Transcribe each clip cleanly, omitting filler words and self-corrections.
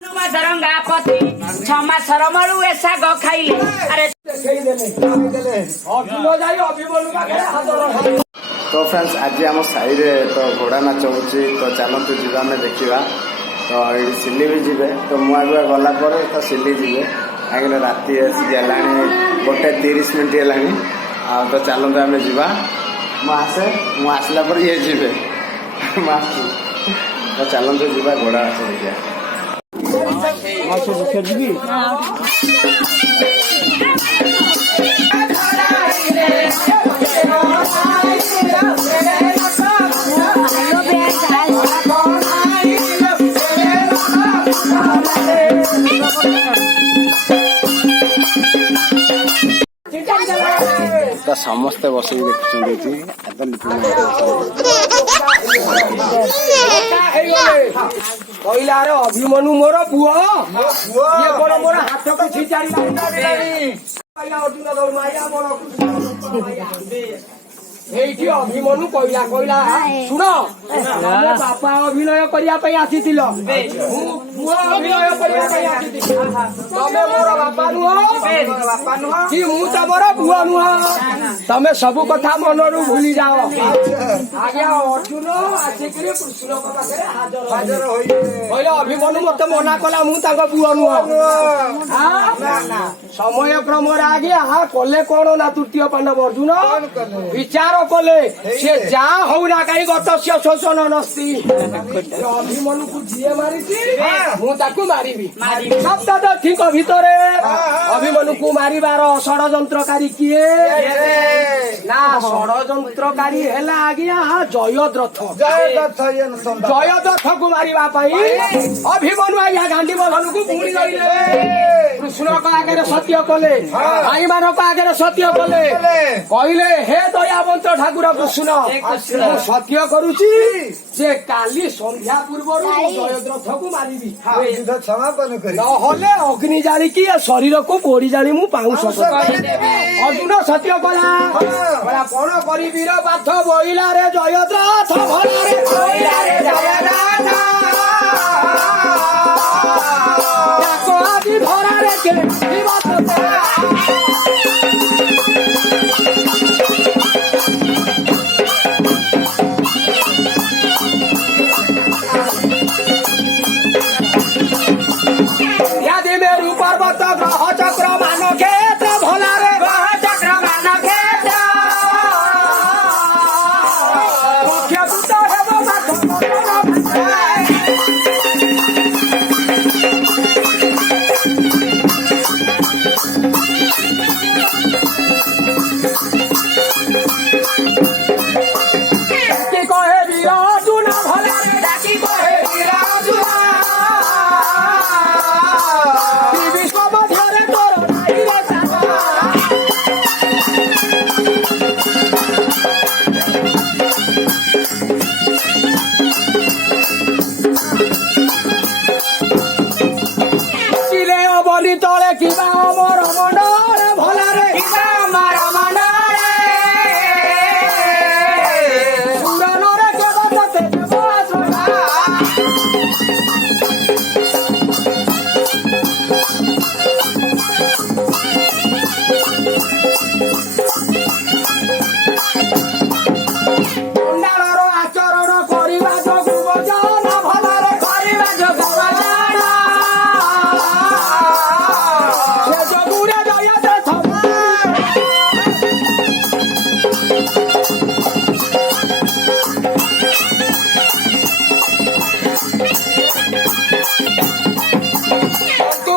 धरंगापति क्षमा सरमलु ऐसा ग खाइले अरे तो फ्रेंड्स आज आम साई रे तो घोड़ा नाच हो तो चलतु जीवा आम देखा तो ये सिली भी जीवे तो मुझे गला तो सिली जीवे कहीं राति आसिक 1:30 है तो चलते आम जीवा मुझे आसला पर ये जीवे तो चलते जीवा घोड़ा नाच देखा तो समस्ते बस कहला अभिमनु मोर पुओ ये बड़ मोर हाथ को छिचाड़ी এইটি অভিমনু কইলা কইলা শুন তুমি বাপা অভিনয় করিয়া পাই আসিছিল মু অভিনয় করিয়া পাই আসিছিল তুমি মোর বাপা নুহ কি মু তমর পুଅ নুহ তুমি ସବୁ কথা মনରୁ ভুলি যাও আজ্ঞা অর্জুন আসিকি কৃষ্ণଙ୍କ পাখରେ হাজর হই কইলা অভিমনু মতে মনা কলা মু তাଙ୍କ পুଅ নুহ সময় ক্রমরে আজ্ঞা কলে কোন না তৃতীয় পাণ্ডব অর্জুন বিচার কলে সে যা হও না কাই গত শোষণ নস্তি অভিমনু কু জিয়ে মারিছি মু তাকু মারিবি শব্দ ঠিক ভিতরে অভিমনু কু মারিবার ষড়যন্ত্রকারী কিয়ে না ষড়যন্ত্রকারী হেলা আজ্ঞা জয়দ্রথ জয়দ্রথ কু মারিবা পাই অভিমনু আজ্ঞা গান্ধী বলনকু পুଣି লইলে কৃষ্ণଙ୍କ ଆଗରେ ସତ୍ୟ କଲେ ଭାଇମାନଙ୍କ ଆଗରେ ସତ୍ୟ କଲେ କହିଲେ ହେ ଦୟାବନ୍ତ ଠାକୁର କୃଷ୍ଣ ମୁଁ ସତ୍ୟ କରୁଛି ଯେ କାଲି ସନ୍ଧ୍ୟା ପୂର୍ବରୁ ଜୟଦ୍ରଥକୁ ମାରିବି ନହେଲେ ଅଗ୍ନି ଜାଳିକି ଶରୀରକୁ ପୋଡ଼ି ଜାଳି ମୁଁ ପାଉଁଶ ଅର୍ଜୁନ ସତ୍ୟ କଲା କଣ କରିବି ର ପାଥ ବୋଇଲାରେ ଜୟଦ୍ରଥ ଭଲାରେ ଆଜି ଧରାରେ मेरु पर्वत ग्रह चक्र मान क्षेत्र भोलारे ग्रह चक्र मान क्षेत्र मुख्यभूत कहे वीर अर्जुन भोलारे डाकी कहे वीर अर्जुन तले किबा अमर मंडल भलारे किबा अमर मंडल सुरनरे केवते बसना मंडलर आचरण करिबा जोगु बजन भलारे करिबा जोगु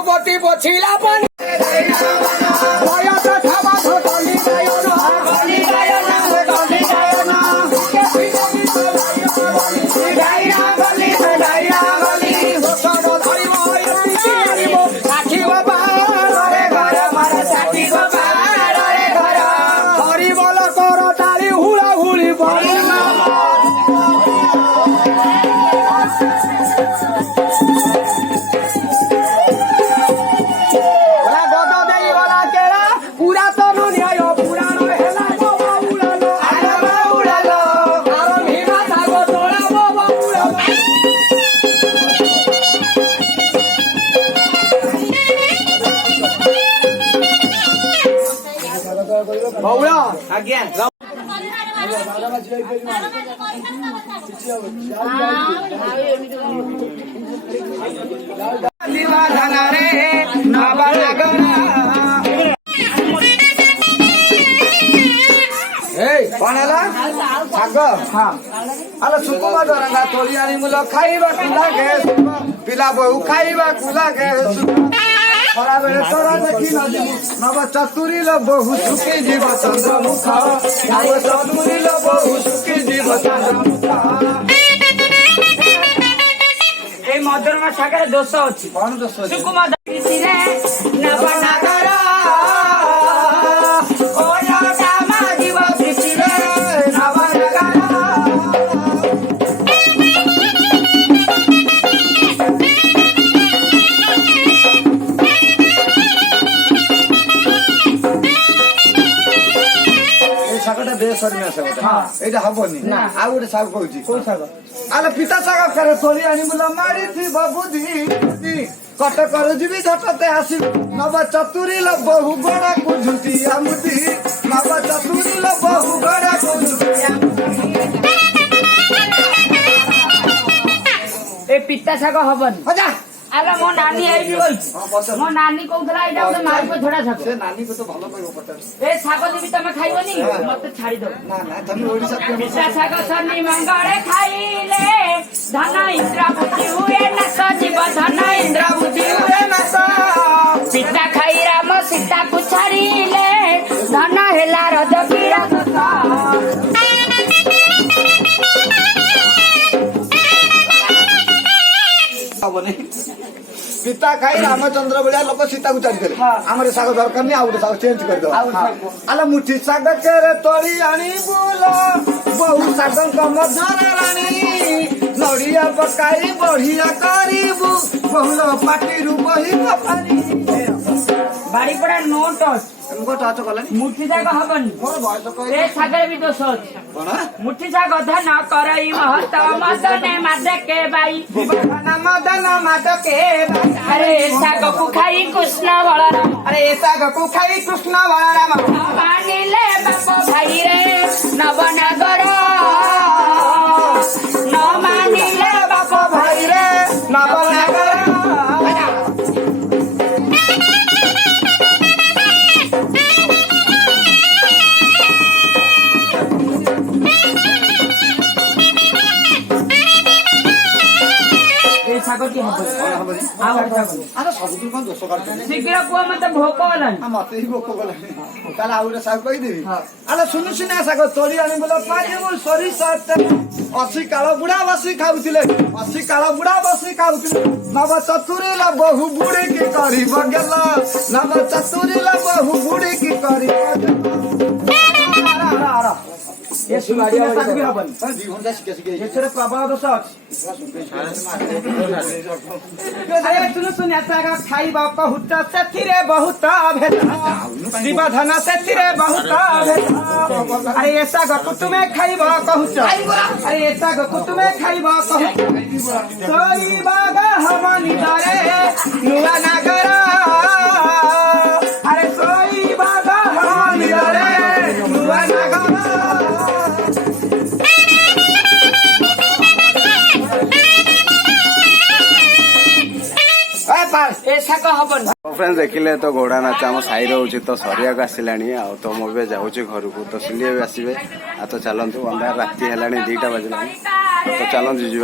पति पछिला पानी ଆଜ୍ଞା କଣ ହେଲା ଶାଗ ଆଲୋ ସୁକୁମା ଦରଙ୍ଗା ତୋଳି ଆଣି ମୁଲ ଖାଇବାକୁ ଲାଗେ ପିଲା ବୋଉ ଖାଇବାକୁ ଲାଗେ ଖରାବେଳେ ତୋରା ଦେଖି ନବ ଚତୁରୀ ଲ ବହୁ ଶୁକି ଯିବ ଚନ୍ଦ୍ରମୁଖ ନବ ଚତୁରୀ ଲ ବହୁ ଶୁକି ଯିବ ଚନ୍ଦ୍ରମୁଖ। এই মদরমা শাকের দোষ ଅଛି କଣ ଦୋଷ ଅଛି? ସୁକୁମା ଥିଲେ ନବନାଗର ଓଲଟା ମାଗିବ ପ୍ରୀତିରେ ନବନାଗର। ଏଇ ଶାଗଟା ବେସରମିଆ ଶାଗଟା ଏଇଟା ହବନି ଆଉ ଗୋଟେ ଶାଗ କହୁଛି କୋଉ ଶାଗ ଆଲୋ ପିତା ଶାଗ ଫେରେ ତୋଳି ଆଣିବୁଲ ମାରିଥିବ ବୁଦ୍ଧି କଟକରୁ ଯିବି ଝଟତେ ଆସିବି ନବ ଚତୁରୀ ଲ ବହୁ ଗଡ଼ାକୁ ଝୁଣ୍ଟି ଆମୁଦି ନବ ଚତୁରୀ ଲ ବହୁ ଗଡ଼ାକୁ ଝୁଣ୍ଟି ଏ ପିତା ଶାଗ ହବନି ହଜା ଆରେ ମୋ ନାନୀ ଏଇଠି ବଇଛି ମୋ ନାନୀ କହୁଥିଲା ଏଇଟା ଗୋଟେ ମାରିବ ଝଡା ଶାଗ ସେ ନାନୀକୁ ତ ଭଲ କହିବ ପଚାର ଏ ଶାଗ ଦେବି ତମେ ଖାଇବନି ମତେ ଛାଡିଦବ ନା ନା ତମେ ଓଡିଶା ପିତା ଶାଗ ଶନି ମଙ୍ଗଳେ ଖାଇଲେ ଧନ ଇନ୍ଦ୍ର ବୁଦ୍ଧି ହୁଏ ନାଶ ଯିବ ଧନ ଇନ୍ଦ୍ର ବୁଦ୍ଧି ହୁଏ ନାଶ ପିତା ଖାଇ ରାମ ସୀତାକୁ ଛାଡ଼ିଲେ ଧନ ହେଲା ରଜ କ୍ରୀଡ଼ା ହବନି ପିତା ଖାଇ ରାମଚନ୍ଦ୍ର ଭଳିଆ ଲୋକ ସୀତାକୁ ଛାଡିଦେଲେ ଆମର ଶାଗ ଦରକାର ନାହିଁ ଆଉ ଗୋଟେ ଶାଗ ଚେଞ୍ଜ କରିଦବା ଆଲୋ ମୁଠି ଶାଗ କେରେ ତୋଳି ଆଣି ବୁଲ ବହୁ ଶାଗଙ୍କ ମଧ୍ୟରେ ରାଣୀ ନଡ଼ିଆ ପକାଇ ବଢିଆ କରିବୁ ବହୁଳ ପାଟିରୁ ବହିବ ପାଣି ବାଡ଼ିପଡ଼ା ନୋଟ ଗୋଟେ ହାତ କଲାନି ମୁଠି ଶାଗ ହବନି ମୋର ବୟସ ଏ କହିଲେ ଶାଗରେ ବି ଦୋଷ ଅଛି କଣ ମୁଠି ଶାଗ ଧନ କରଇ ମହତ ମଦନେ ମାଦକେ ବାଇ ମଦନ ମାଦକେ ଆରେ ଏ ଶାଗକୁ ଖାଇ କୃଷ୍ଣ ବଳରାମ ଆରେ ଏ ଶାଗକୁ ଖାଇ କୃଷ୍ଣ ବଳରାମ ମାନିଲେ ବାପ ଭାଇରେ ନବନାଗର ନ ମାନିଲେ ବାପ ଭାଇରେ ନବନାଗର ଏ ଶାଗଟି ହବନି ଆଉ ଗୋଟେ ଶାଗ ଆରେ ସବୁଠୁ କଣ ଦୋଷ କାଟୁଛନ୍ତି ଶୀଘ୍ର କୁହ ମତେ ଭୋକ ହେଲାଣି ମତେ ହିଁ ଭୋକ କଲାଣି ତାହେଲେ ଆଉ ଗୋଟେ ଶାଗ କହିଦେବି ଆରେ ଶୁଣୁ ସିନା ଶାଗ ତୋଳି ଆଣିବୁଲ ପାରିବୁ ସୋରିଷ ତେଲ ଅଶୀ କାଳ ବୁଢା ବସି ଖାଉଥିଲେ ଅଶୀ କାଳ ବୁଢା ବସି ଖାଉଥିଲେ ନବ ଚତୁରୀ ଲ ବହୁ ବୁଢୀକି କରିବ ଗେଲ ନବ ଚତୁରୀ ଲ ବହୁ ବୁଢୀକି କରିବ ଏଥିରେ ପ୍ରବଳ ଦୋଷ ଅଛି ଖାଇବ କହୁଛ ସେଥିରେ ବହୁତ ଭେଦ ଜୀବଧନ ସେଥିରେ ବହୁତ ଭେଦ ଆରେ ଏ ଶାଗକୁ ତୁମେ ଖାଇବ କହୁଛ ଆରେ ଏ ଶାଗକୁ ତୁମେ ଖାଇବ କହୁଛ ଶୋଇବାଗ ହବ ନିଦରେ ନୂଆ ନାଗର ଆରେ ଶୋଇବାଗ ହବ ନିଦରେ ନୂଆ ନାଗର ଏ ଶାଗ ହବନି फ्रेंड्स देखिले तो घोड़ा नाच आम साई रोचे तो सरिया आसलानी आउ तो मुझे जाऊँगी घर को तो सिले भी आसवे आ तो चलतु अंधार राति है 2टा बजला तो चलतु जी